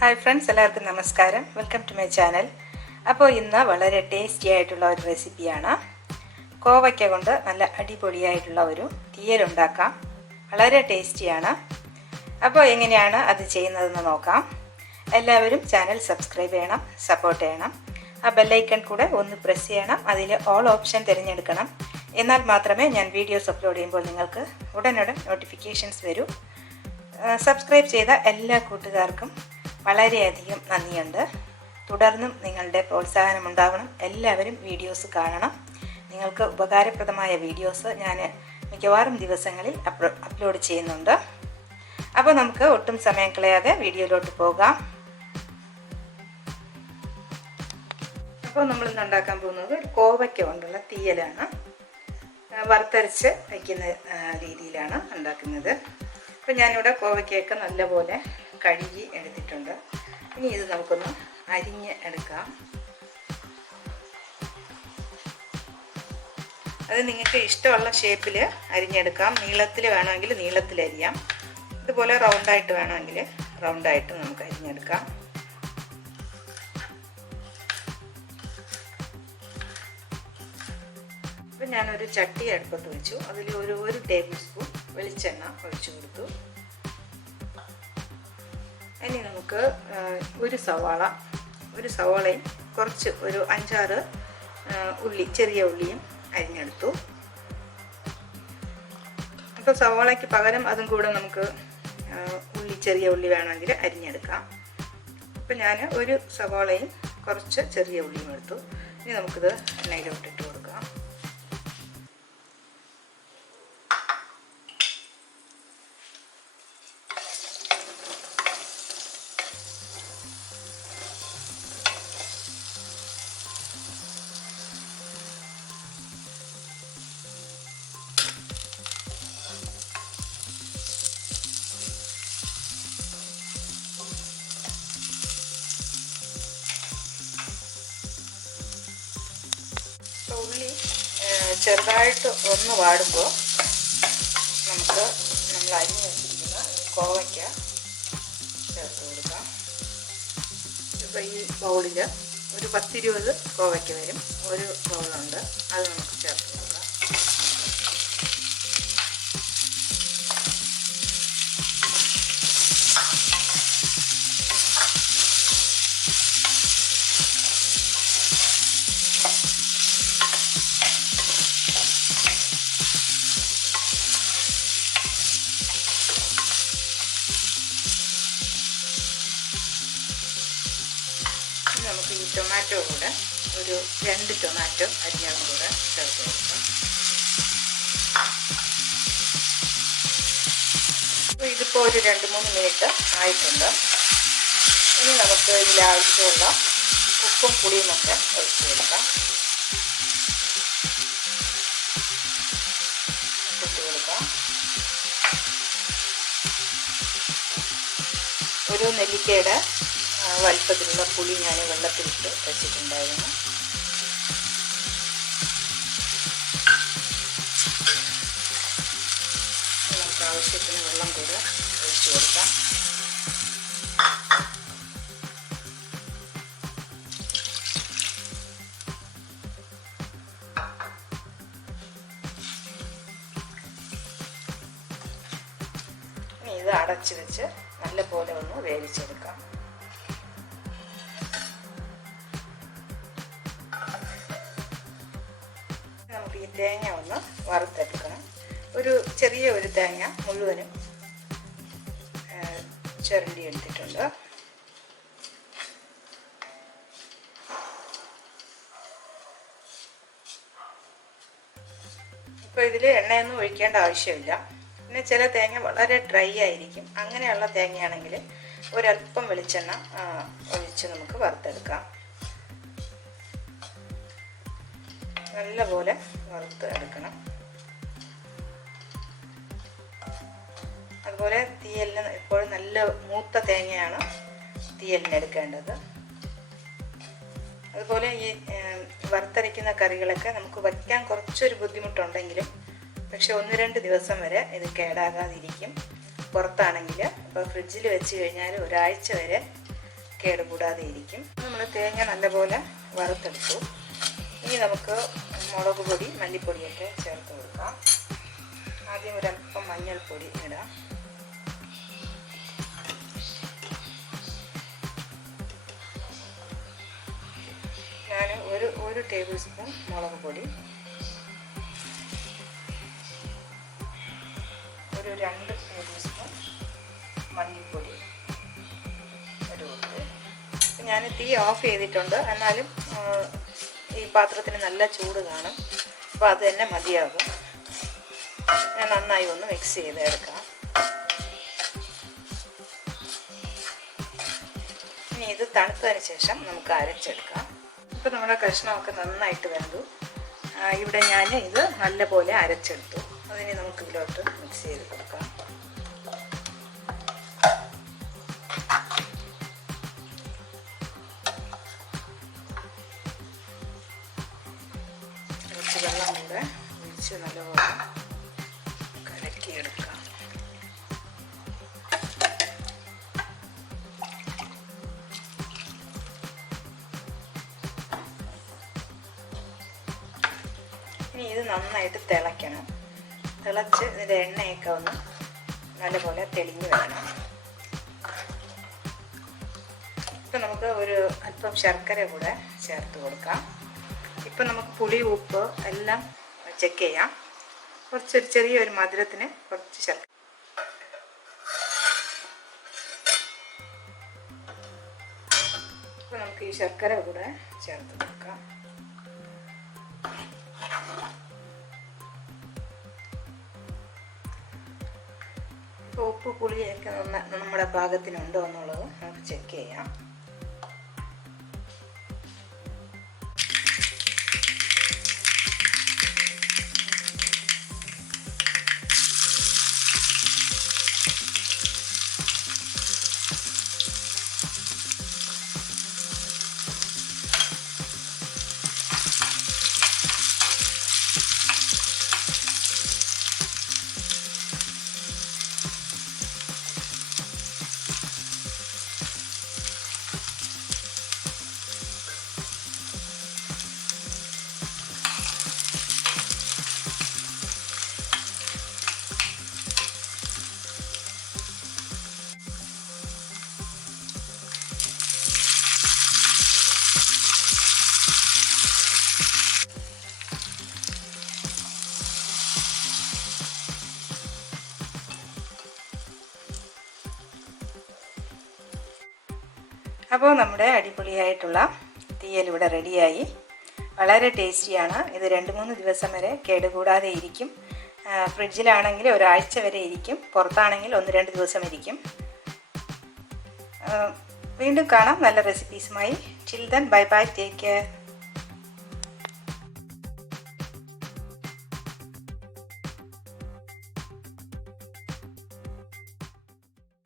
Hi friends, എല്ലാവർക്കും നമസ്കാരം. Welcome to my channel. അപ്പോൾ ഇന്ന് വളരെ ടേസ്റ്റി ആയിട്ടുള്ള ഒരു റെസിപ്പിയാണ്. കോവയ്ക്ക കൊണ്ട് നല്ല അടിപൊളിയായിട്ടുള്ള ഒരു തീയലുണ്ടാക്കാം. വളരെ ടേസ്റ്റിയാണ്. അപ്പോൾ എങ്ങനെയാണ് അത് ചെയ്യുന്നതെന്ന് നോക്കാം. എല്ലാവരും ചാനൽ സബ്സ്ക്രൈബ് ചെയ്യണം, സപ്പോർട്ട് ചെയ്യണം. ആ ബെല്ലൈക്കൺ കൂടെ ഒന്ന് പ്രസ് ചെയ്യണം. അതിൽ ഓൾ ഓപ്ഷൻ തിരഞ്ഞെടുക്കണം. എന്നാൽ മാത്രമേ ഞാൻ വീഡിയോസ് അപ്ലോഡ് ചെയ്യുമ്പോൾ നിങ്ങൾക്ക് ഉടനുടൻ നോട്ടിഫിക്കേഷൻസ് വരൂ. സബ്സ്ക്രൈബ് ചെയ്ത എല്ലാ കൂട്ടുകാർക്കും വളരെയധികം നന്ദിയുണ്ട്. തുടർന്നും നിങ്ങളുടെ പ്രോത്സാഹനം ഉണ്ടാവണം. എല്ലാവരും വീഡിയോസ് കാണണം. നിങ്ങൾക്ക് ഉപകാരപ്രദമായ വീഡിയോസ് ഞാൻ മിക്കവാറും ദിവസങ്ങളിൽ അപ്ലോഡ് ചെയ്യുന്നുണ്ട്. അപ്പോൾ നമുക്ക് ഒട്ടും സമയം കളയാതെ വീഡിയോയിലോട്ട് പോകാം. അപ്പോൾ നമ്മളിന്ന് ഉണ്ടാക്കാൻ പോകുന്നത് കോവയ്ക്ക കൊണ്ടുള്ള തീയലാണ്. വറുത്തരച്ച് വയ്ക്കുന്ന രീതിയിലാണ് ഉണ്ടാക്കുന്നത്. അപ്പോൾ ഞാനിവിടെ കോവയ്ക്കയൊക്കെ നല്ലപോലെ കഴുകി എടുത്തിട്ടുണ്ട്. ഇനി ഇത് നമുക്കൊന്ന് അരിഞ്ഞ് എടുക്കാം. അത് നിങ്ങൾക്ക് ഇഷ്ടമുള്ള ഷേപ്പിൽ അരിഞ്ഞെടുക്കാം. നീളത്തിൽ വേണമെങ്കിൽ നീളത്തിൽ അരിയാം. ഇതുപോലെ റൗണ്ടായിട്ട് വേണമെങ്കിൽ റൗണ്ടായിട്ട് നമുക്ക് അരിഞ്ഞെടുക്കാം. അപ്പം ഞാനൊരു ചട്ടി അടുപ്പത്ത് വെച്ചു. അതിൽ ഒരു ടേബിൾ സ്പൂൺ വെളിച്ചെണ്ണ ഒഴിച്ചു കൊടുത്തു. ഇനി നമുക്ക് ഒരു സവാളയും കുറച്ച് ഒരു 5-6 ഉള്ളി, ചെറിയ ഉള്ളിയും അരിഞ്ഞെടുത്തു. അപ്പോൾ സവാളയ്ക്ക് പകരം അതും കൂടെ നമുക്ക് ചെറിയ ഉള്ളി വേണമെങ്കിൽ അരിഞ്ഞെടുക്കാം. അപ്പോൾ ഞാൻ ഒരു സവാളയും കുറച്ച് ചെറിയ ഉള്ളിയും എടുത്തു. ഇനി നമുക്കിത് എണ്ണയിലോട്ടിട്ട് കൊടുക്കാം. ഉള്ളി ചെറുതായിട്ട് ഒന്ന് വാടുമ്പോൾ നമുക്ക് നമ്മൾ അരിഞ്ഞ് വെച്ചിരിക്കുന്ന കോവയ്ക്ക ചേർത്ത് കൊടുക്കാം. ഇപ്പോൾ ഈ ബൗളിൽ ഒരു 10-20 കോവയ്ക്ക വരും. ഒരു ബൗളുണ്ട്, അത് നമുക്ക് ചേർത്ത് കൊടുക്കാം. നമുക്ക് ഈ ടൊമാറ്റോ കൂടെ ഒരു 2 ടൊമാറ്റോ അരിഞ്ഞതും കൂടെ ചേർത്ത് കൊടുക്കാം. അപ്പോൾ ഇതിപ്പോൾ ഒരു 2-3 മിനിറ്റ് ആയിട്ടുണ്ട്. ഇനി നമുക്ക് ഇതിൽ ആവശ്യമുള്ള ഉപ്പും പുളിയുമൊക്കെ ഒഴിച്ച് കൊടുക്കാം. ഇട്ട് കൊടുക്കാം. ഒരു നെല്ലിക്കയുടെ വലിപ്പത്തിലുള്ള പുളി ഞാൻ വെള്ളത്തിലിട്ട് വെച്ചിട്ടുണ്ടായിരുന്നു. നമുക്ക് ആവശ്യത്തിന് വെള്ളം കൂടെ ഒഴിച്ചു കൊടുക്കാം. ഇനി ഇത് അടച്ചു വെച്ച് നല്ലപോലെ ഒന്ന് വേവിച്ചെടുക്കാം. ഈ തേങ്ങ ഒന്ന് വറുത്തെടുക്കണം. ചെറിയ തേങ്ങ മുഴുവനും ചിരണ്ടി എടുത്തിട്ടുണ്ട്. ഇപ്പോൾ ഇതിൽ എണ്ണയൊന്നും ഒഴിക്കേണ്ട ആവശ്യമില്ല. പിന്നെ ചില തേങ്ങ വളരെ ഡ്രൈ ആയിരിക്കും. അങ്ങനെയുള്ള തേങ്ങയാണെങ്കിൽ ഒരല്പം വെളിച്ചെണ്ണ ഒഴിച്ച് നമുക്ക് വറുത്തെടുക്കാം. നല്ലപോലെ വറുത്ത് എടുക്കണം. അതുപോലെ തീയലിന് എപ്പോഴും നല്ല മൂത്ത തേങ്ങയാണ് തീയലിന് എടുക്കേണ്ടത്. അതുപോലെ ഈ വറുത്തരയ്ക്കുന്ന കറികളൊക്കെ നമുക്ക് വയ്ക്കാൻ കുറച്ചൊരു ബുദ്ധിമുട്ടുണ്ടെങ്കിലും പക്ഷെ 1-2 ദിവസം വരെ ഇത് കേടാകാതിരിക്കും. പുറത്താണെങ്കിൽ ഇപ്പോൾ ഫ്രിഡ്ജിൽ വെച്ച് കഴിഞ്ഞാൽ ഒരാഴ്ച വരെ കേടുകൂടാതെ ഇരിക്കും. നമ്മൾ തേങ്ങ നല്ലപോലെ വറുത്തെടുത്തു. ഇനി നമുക്ക് മുളക് പൊടി മല്ലിപ്പൊടിയൊക്കെ ചേർത്ത് കൊടുക്കാം. ആദ്യം ഒരല്പം മഞ്ഞൾപ്പൊടി ഇടാം. ഞാൻ ഒരു ടേബിൾ സ്പൂൺ മുളക് പൊടി, ഒരു 2 ടേബിൾ സ്പൂൺ മല്ലിപ്പൊടി ഇടുന്നുണ്ട്. ഞാൻ തീ ഓഫ് ചെയ്തിട്ടുണ്ട്, എന്നാലും ഈ പാത്രത്തിന് നല്ല ചൂട് കാണും, അപ്പോൾ അത് തന്നെ മതിയാകും. ഞാൻ നന്നായി ഒന്ന് മിക്സ് ചെയ്തെടുക്കാം. ഇനി ഇത് തണുത്തതിന് ശേഷം നമുക്ക് അരച്ചെടുക്കാം. ഇപ്പോൾ നമ്മുടെ കഷ്ണമൊക്കെ നന്നായിട്ട് വെന്തു. ഇവിടെ ഞാൻ ഇത് നല്ലപോലെ അരച്ചെടുത്തു. അതിനെ നമുക്ക് ഇതിലോട്ട് മിക്സ് ചെയ്ത് കൊടുക്കാം. കുറച്ച് വെള്ളം കൂടെ ഒഴിച്ച് നല്ലപോലെ കലക്കിയെടുക്കാം. ഇനി ഇത് നന്നായിട്ട് തിളയ്ക്കണം. തിളച്ച് ഇതിൻ്റെ എണ്ണയൊക്കെ ഒന്ന് നല്ലപോലെ തെളിഞ്ഞ് വരണം. ഇപ്പം നമുക്ക് ഒരു അല്പം ശർക്കര കൂടെ ചേർത്ത് കൊടുക്കാം. ഇപ്പം നമുക്ക് പുളി, ഉപ്പ് എല്ലാം ചെക്ക് ചെയ്യാം. ചെറിയൊരു മധുരത്തിന് കുറച്ച് ശർക്കര. ഇപ്പം നമുക്ക് ഈ ശർക്കര കൂടെ ചേർത്ത് കൊടുക്കാം. ഉപ്പ് പുളിയൊക്കെ നമ്മുടെ പാകത്തിനുണ്ടോ എന്നുള്ളത് നമുക്ക് ചെക്ക് ചെയ്യാം. അപ്പോൾ നമ്മുടെ അടിപൊളിയായിട്ടുള്ള തീയൽ ഇവിടെ റെഡിയായി. വളരെ ടേസ്റ്റിയാണ്. ഇത് 2-3 ദിവസം വരെ കേടുകൂടാതെ ഇരിക്കും. ഫ്രിഡ്ജിലാണെങ്കിൽ ഒരാഴ്ച വരെ ഇരിക്കും, പുറത്താണെങ്കിൽ 1-2 ദിവസം ഇരിക്കും. വീണ്ടും കാണാം നല്ല റെസിപ്പീസുമായി. Till then bye bye, take care.